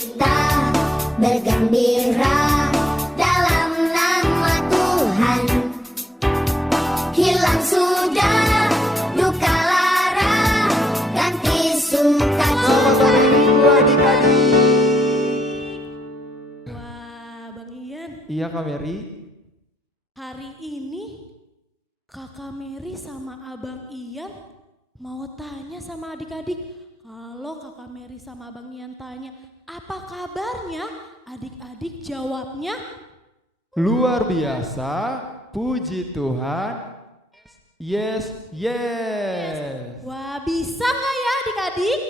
kita bergembira dalam nama Tuhan. Hilang sudah duka lara, ganti sukacita. Wah, Bang Ian. Iya Kak Mary. Hari ini Kakak Mary sama Abang Ian mau tanya sama adik-adik. Kalau Kakak Mary sama Abang Ian tanya, apa kabarnya? Adik-adik jawabnya, Luar biasa, puji Tuhan. Yes, yes. wah bisa nggak ya adik-adik?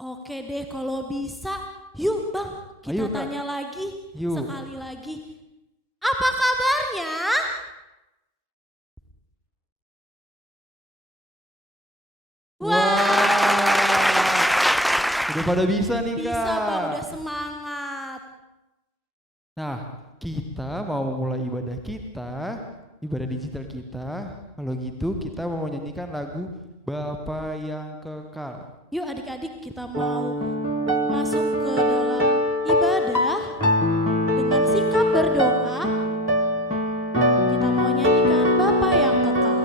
Oke deh kalau bisa, yuk Bang kita Ayo, Kak. tanya lagi, Yuk. sekali lagi. Apa kabarnya? Udah pada bisa nih Kak. Bisa Bang, udah semangat. Nah, kita mau mulai ibadah kita, ibadah digital kita. Kalau gitu kita mau menyanyikan lagu Bapa yang Kekal. Yuk adik-adik kita mau masuk ke dalam ibadah dengan sikap berdoa. Kita mau nyanyikan Bapa yang Kekal.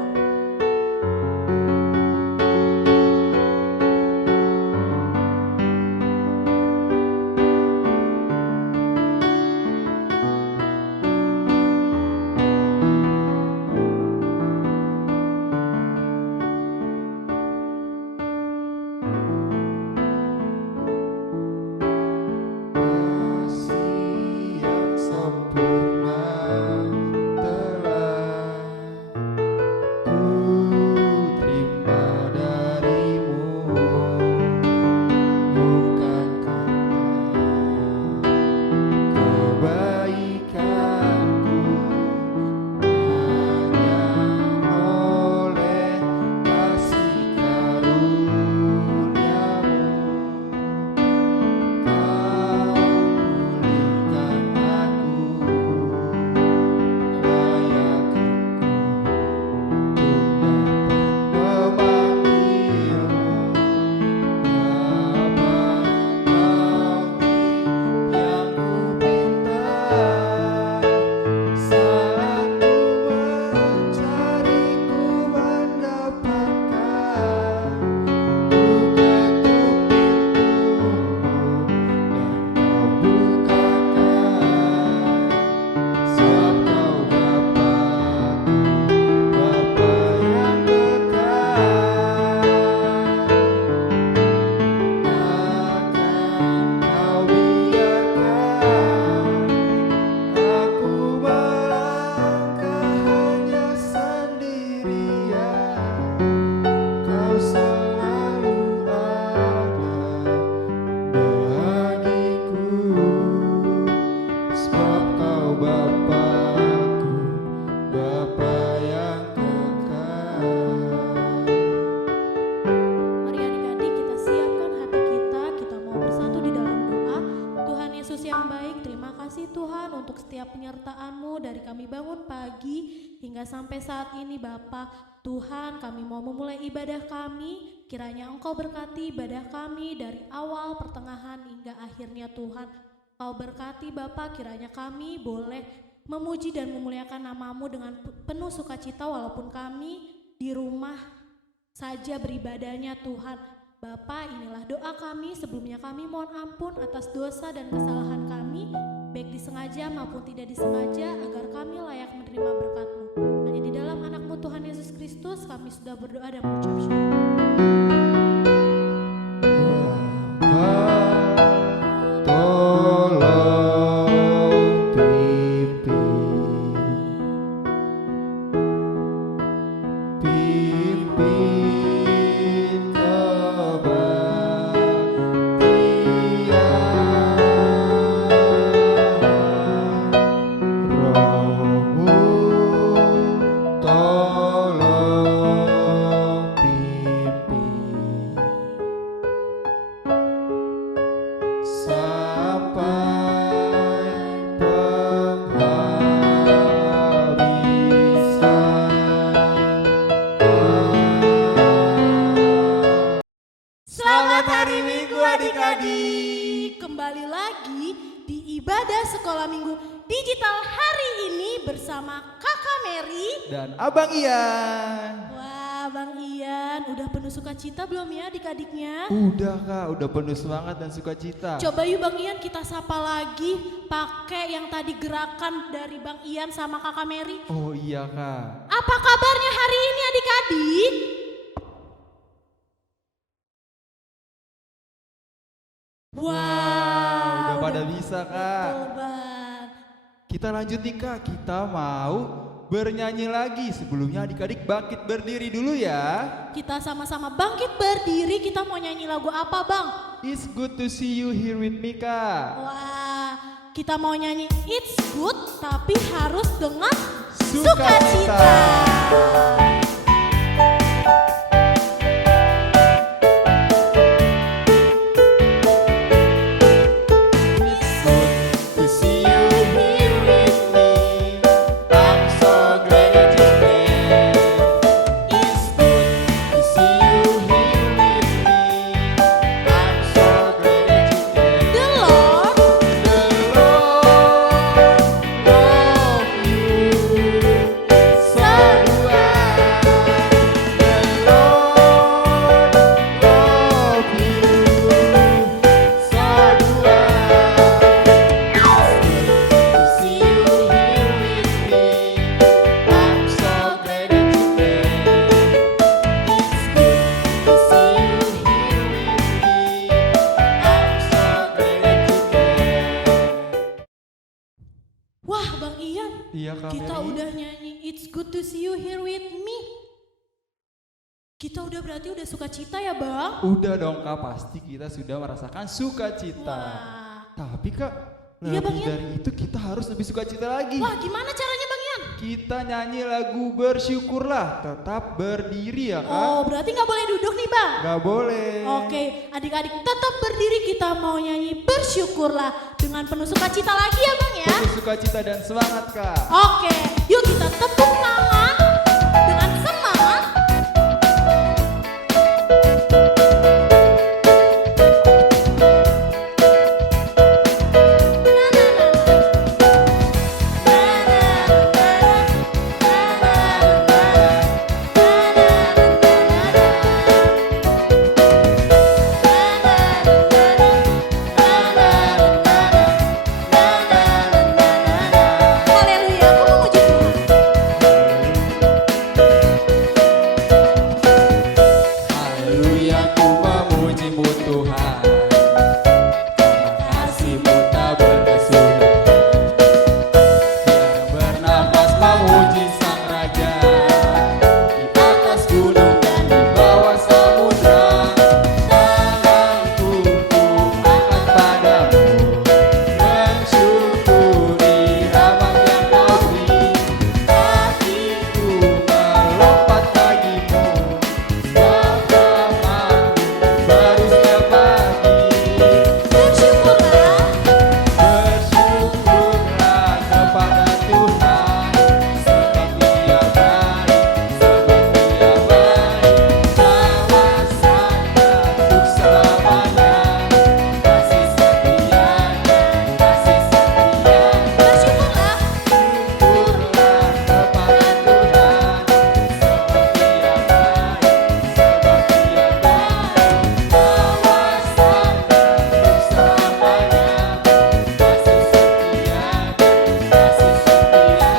Kasih yang sempurna telah ku terima darimu, bukan karena kebaikanku, hanya oleh kasih karuniamu. Kau pulihkan aku, Mari adik-adik kita siapkan hati kita, kita mau bersatu di dalam doa. Tuhan Yesus yang baik, terima kasih Tuhan untuk setiap penyertaan-Mu dari kami bangun pagi hingga sampai saat ini Bapa. Tuhan, kami mau memulai ibadah kami, kiranya Engkau berkati ibadah kami dari awal, pertengahan hingga akhirnya Tuhan. Kau berkati Bapa, kiranya kami boleh memuji dan memuliakan nama-Mu dengan penuh sukacita walaupun kami di rumah saja beribadahnya Tuhan. Bapa, inilah doa kami. Sebelumnya kami mohon ampun atas dosa dan kesalahan kami, baik disengaja maupun tidak disengaja, agar kami layak menerima berkat-Mu. Hanya di dalam anak-Mu Tuhan Yesus Kristus kami sudah berdoa dan mengucap syukur. Tolong pimpin kebaktian Rohmu, tolong pimpin sampai penghabisan. Selamat hari Minggu adik-adik. Kembali kembali lagi di ibadah sekolah minggu digital hari ini bersama Kakak Mary dan Abang Ian. Wah Bang Ian, udah penuh sukacita belum ya adik-adiknya? Udah Kak, udah penuh semangat dan sukacita. Coba yuk Bang Ian kita sapa lagi pakai yang tadi gerakan dari Bang Ian sama Kakak Mary. Oh iya Kak. Apa kabarnya hari ini adik-adik? Udah pada bisa Kak. Betul Bang. Kita lanjut nih Kak, kita mau bernyanyi lagi. Sebelumnya adik-adik bangkit berdiri dulu ya. Kita sama-sama bangkit berdiri, kita mau nyanyi lagu apa Bang? It's good to see you here with me Kak. Wah, kita mau nyanyi It's Good tapi harus dengan Sukacita. sukacita. To see you here with me, I'm so glad that you're there. It's good to see you here with me, I'm so glad that you're there. The Lord The Lord love you, so do I. The Lord love you, so do I. To see you here with me, I'm so glad that you're there. It's good to see you here with me, I'm so glad that you're there. Wah Bang Ian, Iya Kak kita Mary. udah nyanyi It's Good to See You Here With Me. Kita udah berarti udah sukacita ya Bang? Udah dong Kak, pasti kita sudah merasakan sukacita. Wah. Tapi Kak, Iya, Bang lebih Ian. dari itu kita harus lebih sukacita lagi. Wah gimana caranya Bang Ian? Kita nyanyi lagu Bersyukurlah, tetap berdiri ya Kak. Oh berarti nggak boleh duduk nih Bang? Gak boleh. Oke, adik-adik tetap berdiri, kita mau nyanyi Bersyukurlah dengan penuh sukacita lagi ya Bang ya. Penuh sukacita dan semangat Kak. Oke, yuk kita tepuk tangan dengan semangat. Haleluya, aku memuji Tuhan. Haleluya, ku memuji-Mu Tuhan. Kasih-Mu tak berkesudahan. Biar bernafas memuji Sang Raja. Di atas gunung dan di bawah samudra. Tanganku ku angkat padamu. Mensyukuri rahmat yang Kau beri. Hatiku melompat bagimu. Baru setiap pagi. Bersyukurlah. Bersyukurlah kepada Tuhan, sebab Dia baik, sebab Dia baik. Kawasannya untuk selamanya, kasih setianya, kasih setianya. Bersyukurlah. Syukurlah kepada Tuhan, sebab Dia baik, sebab Dia baik. Kawasannya untuk selamanya, kasih setianya, kasih setianya.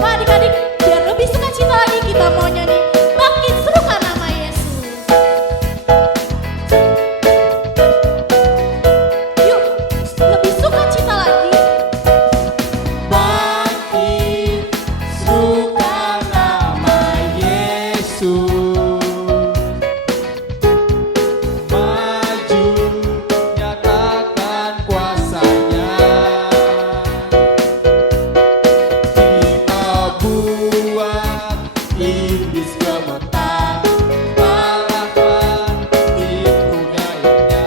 Wah adik-adik, biar lebih sukacita lagi kita mau nyanyi Bangkit Serukan Nama Yesus. Yuk, lebih sukacita lagi. Bangkit, serukan nama Yesus. Maju, nyatakan kuasanya. Kita buat iblis gemetar, kalahkan tipu dayanya.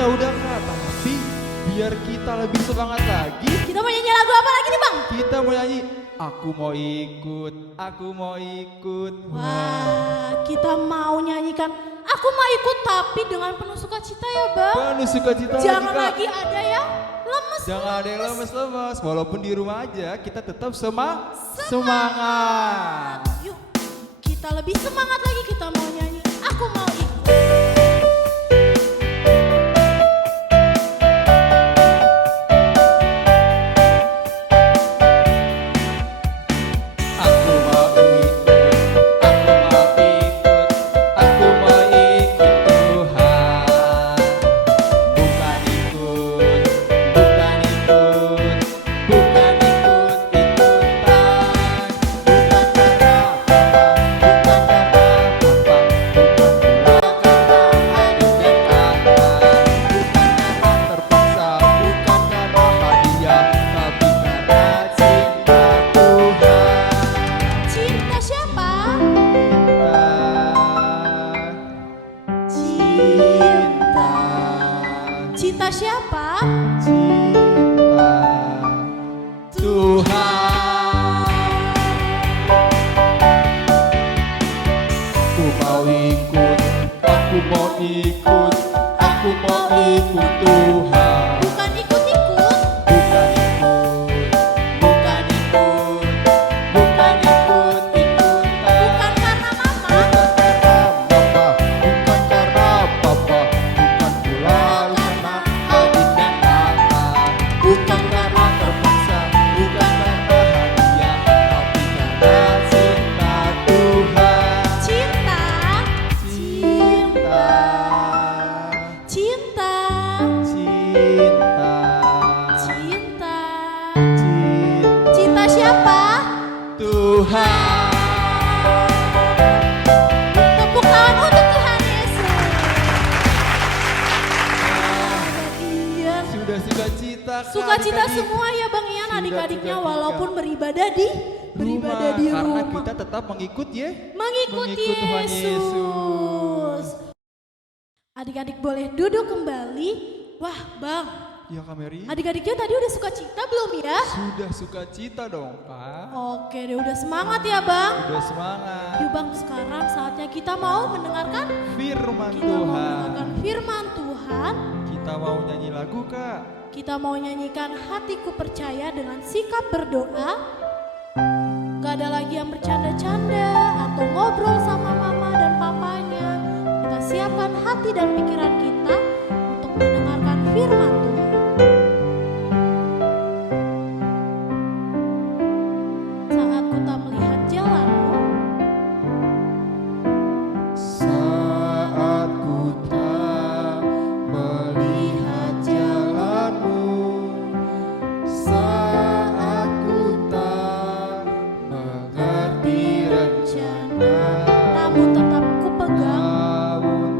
Lagunya udah Kak, tapi biar kita lebih semangat lagi, Kita mau nyanyi lagu apa lagi nih Bang? kita mau nyanyi Aku mau ikut, aku mau ikut. Wah, kita mau nyanyikan Aku Mau Ikut tapi dengan penuh sukacita ya Bang. Penuh sukacita Jangan lagi, Kak. lagi ada yang lemes. Jangan ada yang lemes-lemes. Walaupun di rumah aja, kita tetap semangat. Yuk, kita lebih semangat lagi, kita mau nyanyi Aku Mau Ikut. Aku mau ikut, aku mau ikut, aku mau ikut Tuhan. Bukan ikut, bukan ikut, bukan ikut-ikutan. Bukan karena papa, bukan karena papa, bukan pula karena adik dan kakak. Bukan karena terpaksa, bukan karena hadiah, tapi karena cinta Tuhan. Cinta siapa? Cinta, Cinta siapa? cinta Tuhan. Aku mau ikut, aku mau ikut, aku mau ikut Tuhan. Bukan ikut-ikut. Bukan ikut, bukan ikut, bukan ikut-ikutan. Bukan karena mama. Bukan karena mama, bukan karena papa, bukan pula karena adik dan kakak. Bukan karena terpaksa, bukan karena hadiah, tapi karena cinta Tuhan. Cinta. Cinta, Cinta. cinta, Cinta. cinta Cinta siapa? Tuhan. Tepuk tangan untuk Tuhan Yesus. Iya. Sudah sukacita, Kak, Sukacita adik-adik. semua ya Bang Ian Sudah adik-adiknya sukacita. walaupun beribadah di Karena rumah. kita tetap mengikut ya. Mengikut Tuhan Yesus. Adik-adik boleh duduk kembali. Wah Bang, Ya Kak Mary. adik-adiknya tadi udah sukacita belum ya? Sudah sukacita dong Kak. Oke deh udah semangat ya Bang. Udah semangat. Yuk Bang sekarang saatnya kita mau mendengarkan Firman Kita mau Tuhan. mendengarkan firman Tuhan. Kita mau nyanyi lagu Kak. Kita mau nyanyikan Hatiku Percaya dengan sikap berdoa. Gak ada lagi yang bercanda-canda atau ngobrol sama mama dan papanya. Kita siapkan hati dan pikiran kita untuk mendengarkan firman Tuhan. Saat ku tak melihat jalanmu, Saat ku tak melihat jalanmu, saat ku tak mengerti rencana, namun tetap ku pegang namun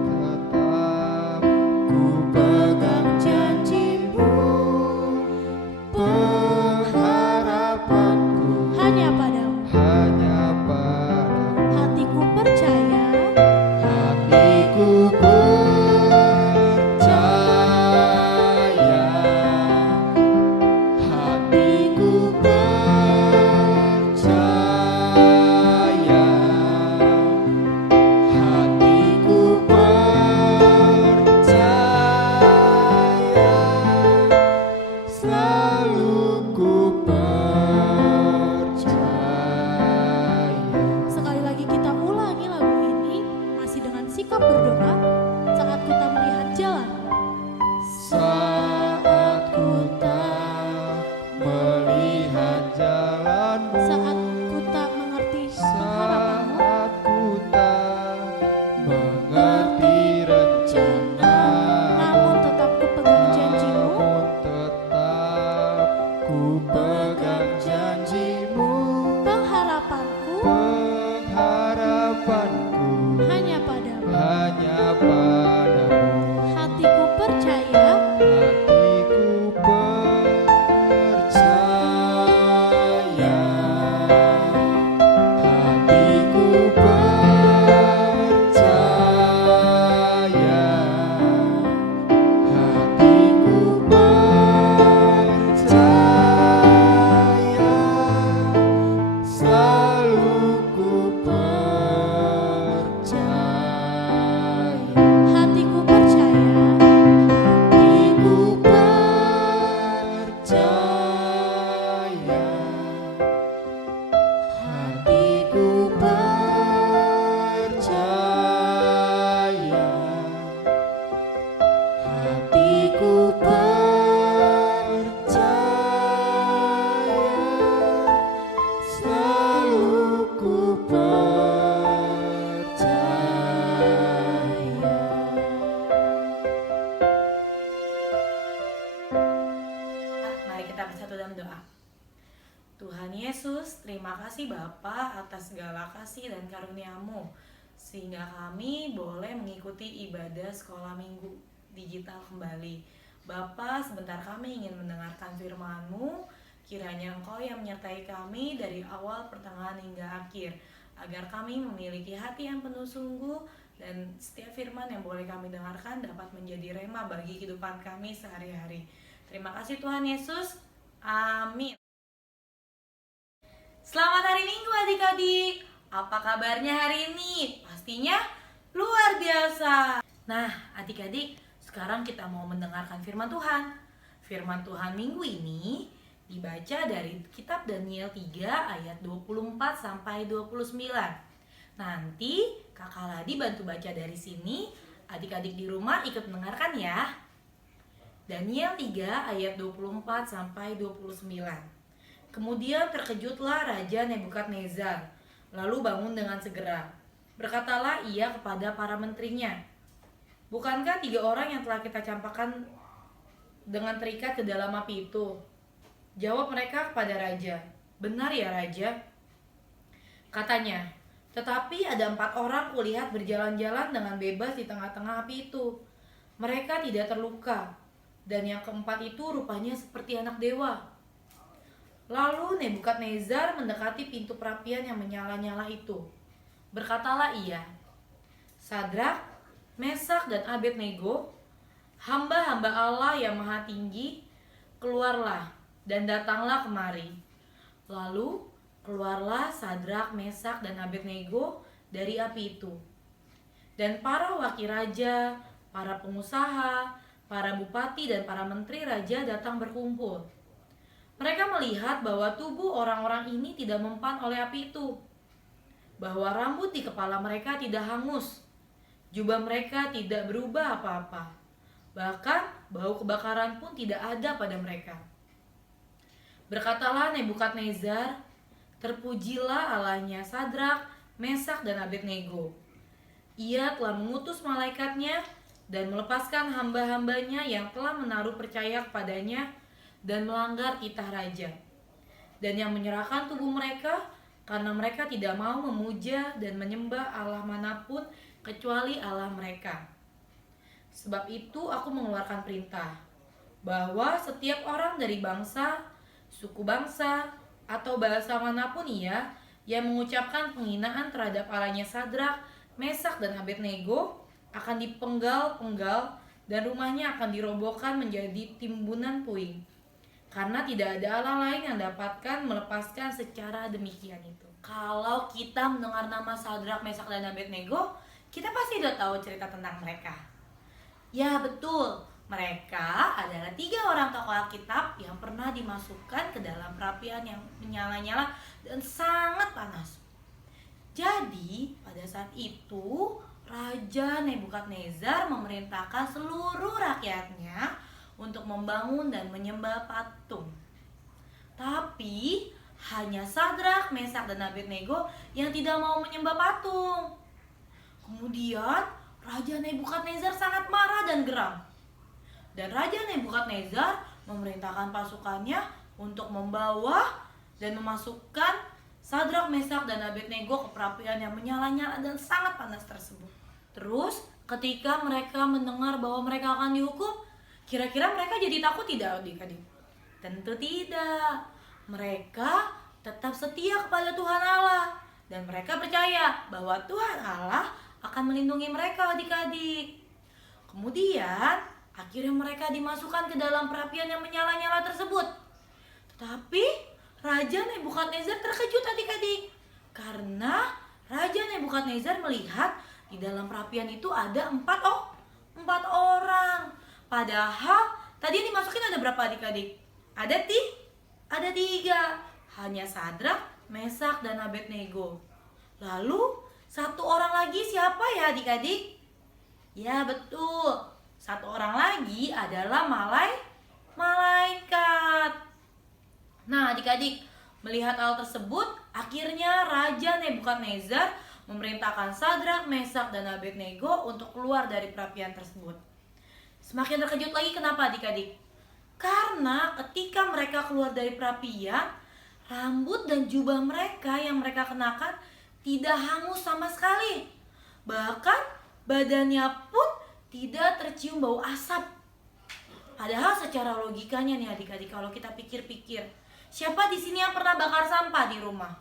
tetap ku pegang janji dalam doa. Tuhan Yesus, terima kasih Bapa atas segala kasih dan karunia-Mu, sehingga kami boleh mengikuti ibadah sekolah minggu digital kembali. Bapa, sebentar kami ingin mendengarkan firman-Mu, kiranya Engkau yang menyertai kami dari awal, pertengahan hingga akhir, agar kami memiliki hati yang penuh sungguh, dan setiap firman yang boleh kami dengarkan dapat menjadi rema bagi kehidupan kami sehari-hari. Terima kasih Tuhan Yesus, amin. Selamat hari Minggu adik-adik. Apa kabarnya hari ini? Pastinya luar biasa. Nah adik-adik, sekarang kita mau mendengarkan firman Tuhan. Firman Tuhan minggu ini dibaca dari kitab Daniel 3 ayat 24 sampai 29. Nanti Kakak Ladi bantu baca dari sini. Adik-adik di rumah ikut mendengarkan ya. Daniel 3 ayat 24 sampai 29. Kemudian terkejutlah Raja Nebukadnezar, lalu bangun dengan segera. Berkatalah ia kepada para menterinya, bukankah 3 orang yang telah kita campakkan dengan terikat ke dalam api itu? Jawab mereka kepada Raja, benar ya Raja? Katanya, tetapi ada 4 orang kulihat berjalan-jalan dengan bebas di tengah-tengah api itu. Mereka tidak terluka, dan yang keempat itu rupanya seperti anak dewa. Lalu Nebukadnezar mendekati pintu perapian yang menyala-nyala itu. Berkatalah ia, Sadrak, Mesak, dan Abednego, hamba-hamba Allah yang maha tinggi, keluarlah dan datanglah kemari. Lalu keluarlah Sadrak, Mesak, dan Abednego dari api itu. Dan para wakil raja, para pengusaha, para bupati, dan para menteri raja datang berkumpul. Mereka melihat bahwa tubuh orang-orang ini tidak mempan oleh api itu, bahwa rambut di kepala mereka tidak hangus, jubah mereka tidak berubah apa-apa, bahkan bau kebakaran pun tidak ada pada mereka. Berkatalah Nebukadnezar, terpujilah Allahnya Sadrak, Mesak, dan Abednego. Ia telah mengutus malaikatnya dan melepaskan hamba-hambanya yang telah menaruh percaya kepadanya dan melanggar titah raja, dan yang menyerahkan tubuh mereka karena mereka tidak mau memuja dan menyembah Allah manapun kecuali Allah mereka. Sebab itu aku mengeluarkan perintah bahwa setiap orang dari bangsa, suku bangsa, atau bahasa manapun ia yang mengucapkan penghinaan terhadap Allahnya Sadrak, Mesak, dan Abednego akan dipenggal-penggal dan rumahnya akan dirobohkan menjadi timbunan puing. Karena tidak ada Allah lain yang dapatkan melepaskan secara demikian itu. Kalau kita mendengar nama Sadrak, Mesak, dan Abednego, kita pasti udah tahu cerita tentang mereka. Ya betul, mereka adalah 3 orang tokoh Alkitab yang pernah dimasukkan ke dalam perapian yang menyala-nyala dan sangat panas. Jadi pada saat itu Raja Nebukadnezar memerintahkan seluruh rakyatnya untuk membangun dan menyembah patung. Tapi hanya Sadrak, Mesak, dan Abednego yang tidak mau menyembah patung. Kemudian Raja Nebukadnezar sangat marah dan geram. Dan Raja Nebukadnezar memerintahkan pasukannya untuk membawa dan memasukkan Sadrak, Mesak, dan Abednego ke perapian yang menyala-nyala dan sangat panas tersebut. Terus ketika mereka mendengar bahwa mereka akan dihukum, kira-kira mereka jadi takut tidak adik-adik? Tentu tidak. Mereka tetap setia kepada Tuhan Allah. Dan mereka percaya bahwa Tuhan Allah akan melindungi mereka adik-adik. Kemudian akhirnya mereka dimasukkan ke dalam perapian yang menyala-nyala tersebut. Tetapi Raja Nebukadnezar terkejut adik-adik. Karena Raja Nebukadnezar melihat di dalam perapian itu ada 4 orang. Padahal tadi yang dimasukin ada berapa adik-adik? Ada 3. Hanya Sadrak, Mesak, dan Abednego. Lalu 1 orang lagi siapa ya adik-adik? Ya betul, 1 orang lagi adalah malaikat. Nah adik-adik, melihat hal tersebut, akhirnya Raja Nebukadnezar memerintahkan Sadrak, Mesak, dan Abednego untuk keluar dari perapian tersebut. Semakin terkejut lagi, kenapa adik-adik? Karena ketika mereka keluar dari perapian, rambut dan jubah mereka yang mereka kenakan tidak hangus sama sekali. Bahkan badannya pun tidak tercium bau asap. Padahal secara logikanya nih adik-adik, kalau kita pikir-pikir, siapa di sini yang pernah bakar sampah di rumah?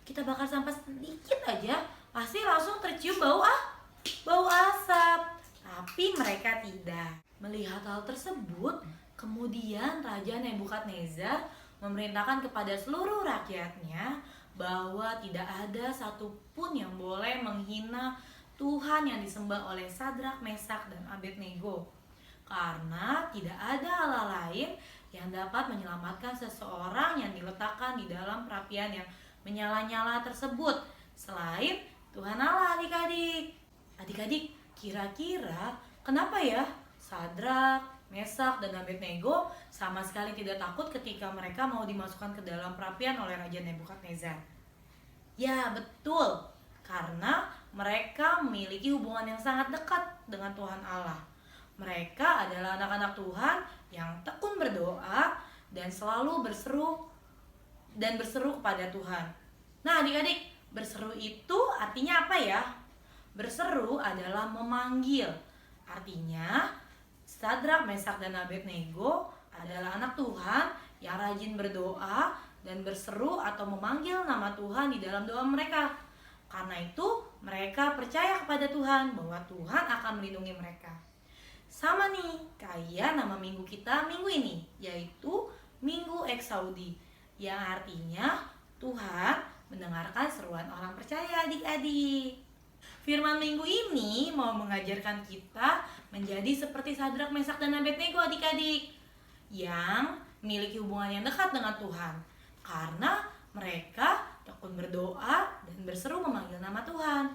Kita bakar sampah sedikit aja, pasti langsung tercium bau asap. Tapi mereka tidak. Melihat hal tersebut, kemudian Raja Nebukadnezar memerintahkan kepada seluruh rakyatnya bahwa tidak ada satupun yang boleh menghina Tuhan yang disembah oleh Sadrak, Mesak, dan Abednego. Karena tidak ada Allah lain yang dapat menyelamatkan seseorang yang diletakkan di dalam perapian yang menyala-nyala tersebut selain Tuhan Allah. Adik-adik, kira-kira kenapa ya Sadrak, Mesak, dan Abednego sama sekali tidak takut ketika mereka mau dimasukkan ke dalam perapian oleh Raja Nebukadnezar? Ya betul, karena mereka memiliki hubungan yang sangat dekat dengan Tuhan Allah. Mereka adalah anak-anak Tuhan yang tekun berdoa dan selalu berseru kepada Tuhan. Nah adik-adik, berseru itu artinya apa ya? Berseru adalah memanggil. Artinya Sadrak, Mesak, dan Abednego adalah anak Tuhan yang rajin berdoa dan berseru atau memanggil nama Tuhan di dalam doa mereka. Karena itu mereka percaya kepada Tuhan bahwa Tuhan akan melindungi mereka. Sama nih kayak nama minggu kita minggu ini, yaitu Minggu Eksaudi, yang artinya Tuhan mendengarkan seruan orang percaya. Adik-adik, firman minggu ini mau mengajarkan kita menjadi seperti Sadrak, Mesak, dan Abednego adik-adik, yang memiliki hubungan yang dekat dengan Tuhan. Karena mereka tekun berdoa dan berseru memanggil nama Tuhan.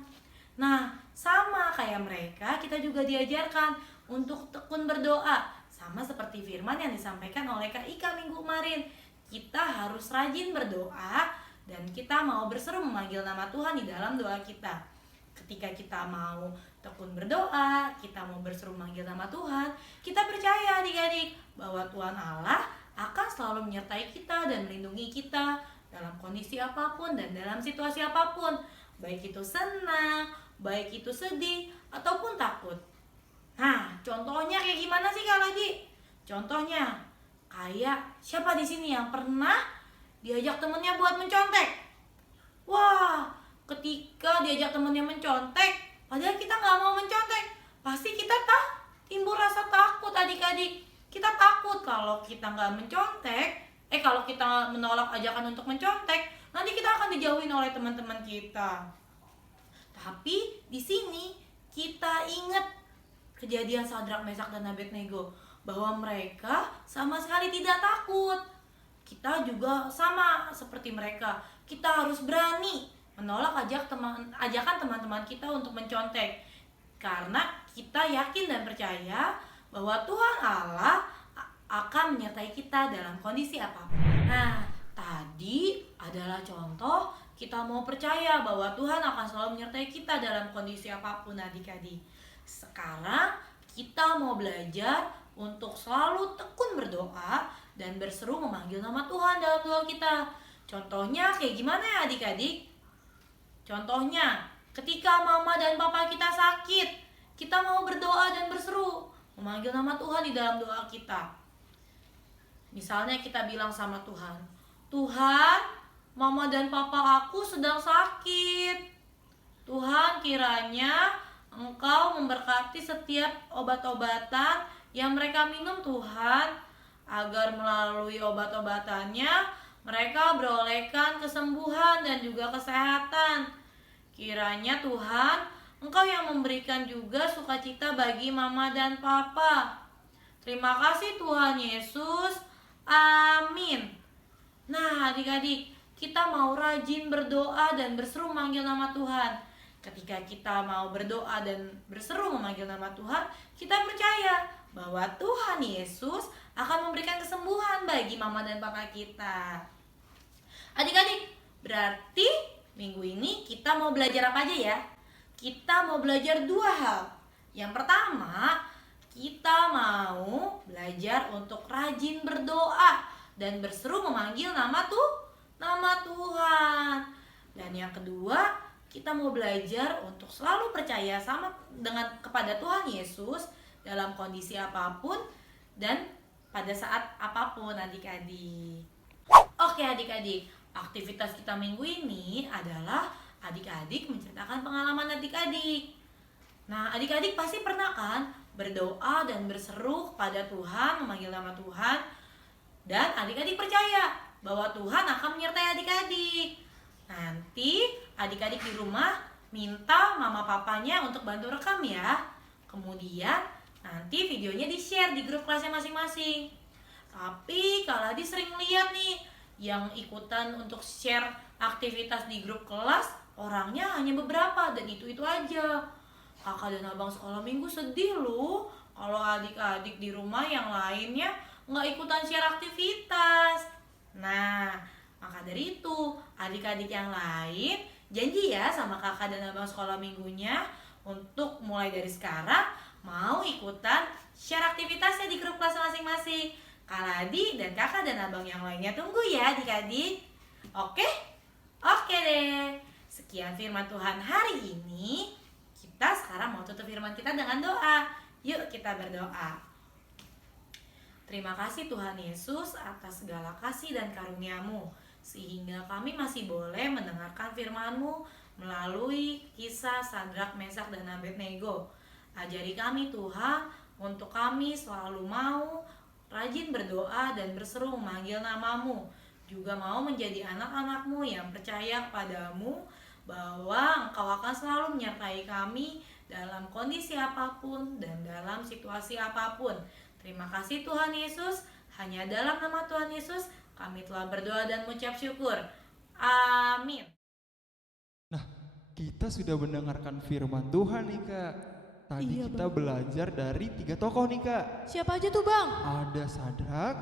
Nah, sama kayak mereka, kita juga diajarkan untuk tekun berdoa. Sama seperti firman yang disampaikan oleh Kak Ika minggu kemarin. Kita harus rajin berdoa dan kita mau berseru memanggil nama Tuhan di dalam doa kita. Ketika kita mau tekun berdoa, kita mau berseru memanggil nama Tuhan, kita percaya adik-adik bahwa Tuhan Allah akan selalu menyertai kita dan melindungi kita dalam kondisi apapun dan dalam situasi apapun, baik itu senang, baik itu sedih, ataupun takut. Nah, contohnya kayak gimana sih Kak Lagi? Contohnya, kayak siapa di sini yang pernah diajak temennya buat mencontek? Wah, ketika diajak temennya mencontek, padahal kita nggak mau mencontek, pasti kita timbul rasa takut adik-adik. Kita takut kalau kita nggak mencontek, kalau kita menolak ajakan untuk mencontek, nanti kita akan dijauhin oleh teman-teman kita. Tapi di sini kita ingat kejadian Sadrak, Mesak, dan Abednego, bahwa mereka sama sekali tidak takut. Kita juga sama seperti mereka. Kita harus berani menolak ajakan teman-teman kita untuk mencontek. Karena kita yakin dan percaya bahwa Tuhan Allah akan menyertai kita dalam kondisi apapun. Nah, tadi adalah contoh kita mau percaya bahwa Tuhan akan selalu menyertai kita dalam kondisi apapun adik-adik. Sekarang kita mau belajar untuk selalu tekun berdoa dan berseru memanggil nama Tuhan dalam doa kita. Contohnya kayak gimana ya adik-adik? Contohnya ketika mama dan papa kita sakit, kita mau berdoa dan berseru memanggil nama Tuhan di dalam doa kita. Misalnya kita bilang sama Tuhan, Tuhan, mama dan papa aku sedang sakit. Tuhan, kiranya Engkau memberkati setiap obat-obatan yang mereka minum Tuhan, agar melalui obat-obatannya mereka berolehkan kesembuhan dan juga kesehatan. Kiranya Tuhan, Engkau yang memberikan juga sukacita bagi mama dan papa. Terima kasih Tuhan Yesus. Amin. Nah adik-adik, kita mau rajin berdoa dan berseru memanggil nama Tuhan. Ketika kita mau berdoa dan berseru memanggil nama Tuhan, kita percaya bahwa Tuhan Yesus akan memberikan kesembuhan bagi mama dan papa kita. Adik-adik, berarti minggu ini kita mau belajar apa aja ya? Kita mau belajar dua hal. Yang pertama, kita mau belajar untuk rajin berdoa dan berseru memanggil nama Tuhan. Dan yang kedua, kita mau belajar untuk selalu percaya kepada Tuhan Yesus dalam kondisi apapun dan pada saat apapun, adik-adik. Oke adik-adik, aktivitas kita minggu ini adalah adik-adik menceritakan pengalaman adik-adik. Nah, adik-adik pasti pernah kan berdoa dan berseru kepada Tuhan, memanggil nama Tuhan. Dan adik-adik percaya bahwa Tuhan akan menyertai adik-adik. Nanti adik-adik di rumah minta mama papanya untuk bantu rekam ya. Kemudian nanti videonya di-share di grup kelasnya masing-masing. Tapi kalau adik sering lihat nih yang ikutan untuk share aktivitas di grup kelas, orangnya hanya beberapa dan itu-itu aja. Kakak dan abang sekolah minggu sedih loh kalau adik-adik di rumah yang lainnya nggak ikutan share aktivitas. Nah, maka dari itu adik-adik yang lain janji ya sama kakak dan abang sekolah minggunya untuk mulai dari sekarang mau ikutan share aktivitasnya di grup kelas masing-masing. Kaladi dan kakak dan abang yang lainnya tunggu ya adik-adik. Oke? Oke deh. Sekian firman Tuhan hari ini. Kita sekarang mau tutup firman kita dengan doa. Yuk kita berdoa. Terima kasih Tuhan Yesus atas segala kasih dan karunia-Mu, sehingga kami masih boleh mendengarkan firman-Mu melalui kisah Sadrak, Mesak, dan Abednego. Ajari kami Tuhan untuk kami selalu mau rajin berdoa dan berseru memanggil nama-Mu, juga mau menjadi anak-anak-Mu yang percaya kepadamu, bahwa Engkau akan selalu menyertai kami dalam kondisi apapun dan dalam situasi apapun. Terima kasih Tuhan Yesus, hanya dalam nama Tuhan Yesus kami telah berdoa dan mengucap syukur. Amin. Nah, kita sudah mendengarkan firman Tuhan nih Kak. Tadi Iya, kita belajar dari 3 tokoh nih Kak. Siapa aja tuh Bang? Ada Sadrak,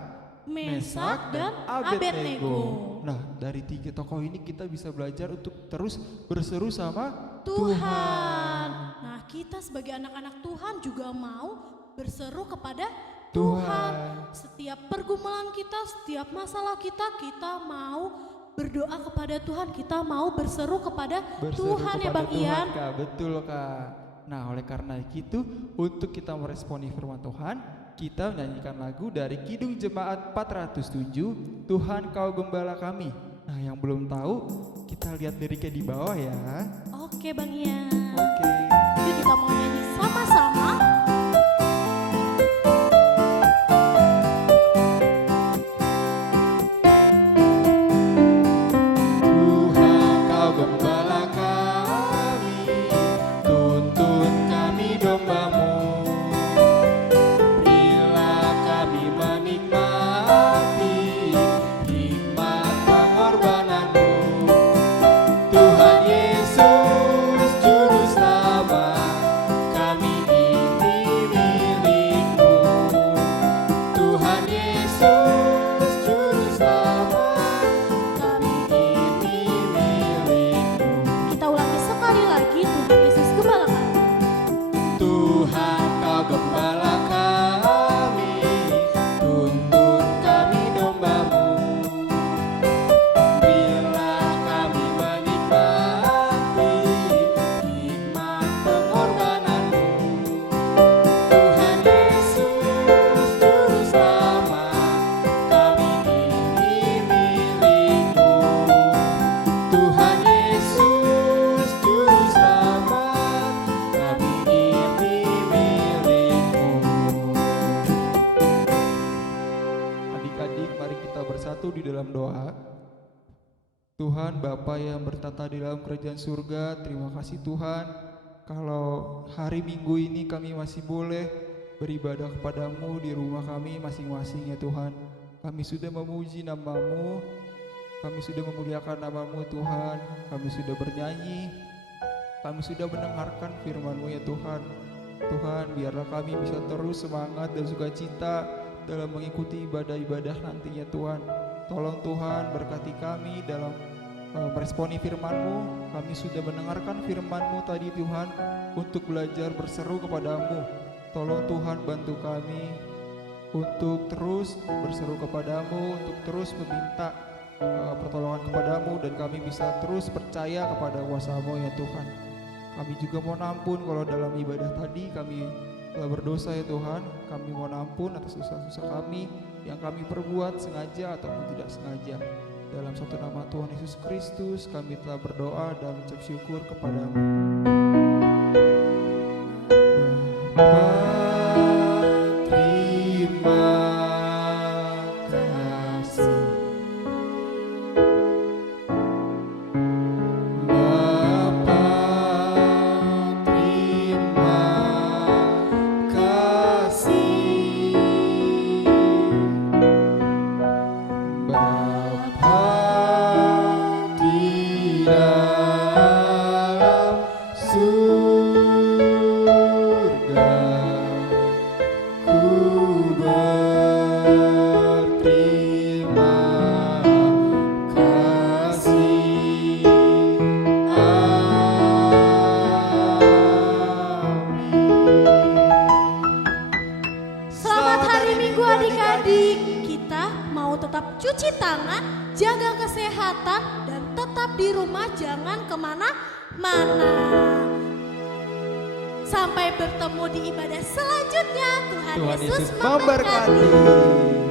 Mesak, dan Abednego. Nah, dari 3 tokoh ini kita bisa belajar untuk terus berseru sama Tuhan. Nah, kita sebagai anak-anak Tuhan juga mau berseru kepada Tuhan. Tuhan. Setiap pergumulan kita, setiap masalah kita, kita mau berdoa kepada Tuhan. Kita mau berseru kepada Berseru Tuhan ya kepada Bang Tuhan, Ian. Kak. Betul Kak. Nah, oleh karena itu untuk kita meresponi firman Tuhan, kita menyanyikan lagu dari Kidung Jemaat 407, Tuhan Kau Gembala Kami. Nah, yang belum tahu kita lihat liriknya di bawah ya. Oke Bang Ian. Oke. Yuk kita mau nyanyi sama-sama. Tuhan Kau Gembala kami, tuntun kami domba-Mu. Berilah kami menikmati hikmat pengorbanan-Mu. Tuhan Yesus Juru Selamat, kami ini milik-Mu. Tuhan Yesus Juru Selamat, kami ini milik-Mu. Kita ulangi sekali lagi. Tuhan Yesus Gembala kami. Tuhan Kau Gembala kami, tuntun kami domba-Mu. Berilah kami menikmati hikmat pengorbanan-Mu. Tuhan Yesus Juru Selamat, kami ini milik-Mu. Tuhan Yesus Juru Selamat, kami ini milik-Mu. Adik-adik, mari kita bersatu di dalam doa. Tuhan Bapa yang bertata di dalam kerajaan surga, terima kasih Tuhan kalau hari Minggu ini kami masih boleh beribadah kepadamu di rumah kami masing-masing ya Tuhan. Kami sudah memuji nama-Mu, kami sudah memuliakan nama-Mu Tuhan, kami sudah bernyanyi, kami sudah mendengarkan firman-Mu ya Tuhan. Tuhan, biarlah kami bisa terus semangat dan sukacita dalam mengikuti ibadah-ibadah nantinya Tuhan. Tolong Tuhan berkati kami dalam meresponi firman-Mu. Kami sudah mendengarkan firman-Mu tadi Tuhan untuk belajar berseru kepadamu. Tolong Tuhan bantu kami untuk terus berseru kepadamu, untuk terus meminta pertolongan kepadamu, dan kami bisa terus percaya kepada kuasa-Mu ya Tuhan. Kami juga mohon ampun kalau dalam ibadah tadi kami telah berdosa ya Tuhan. Kami mohon ampun atas dosa-dosa kami yang kami perbuat sengaja ataupun tidak sengaja. Dalam satu nama Tuhan Yesus Kristus kami telah berdoa dan mengucap syukur kepadamu. Bapa, terima kasih. Bapa, terima kasih. Bapa di dalam surga, ku berterima kasih. Amin. Selamat hari Minggu adik-adik. Kita mau tetap cuci tangan, jaga kesehatan, dan tetap di rumah, jangan kemana-mana. Sampai bertemu di ibadah selanjutnya. Tuhan Tuhan Yesus Yesus memberkati. memberkati.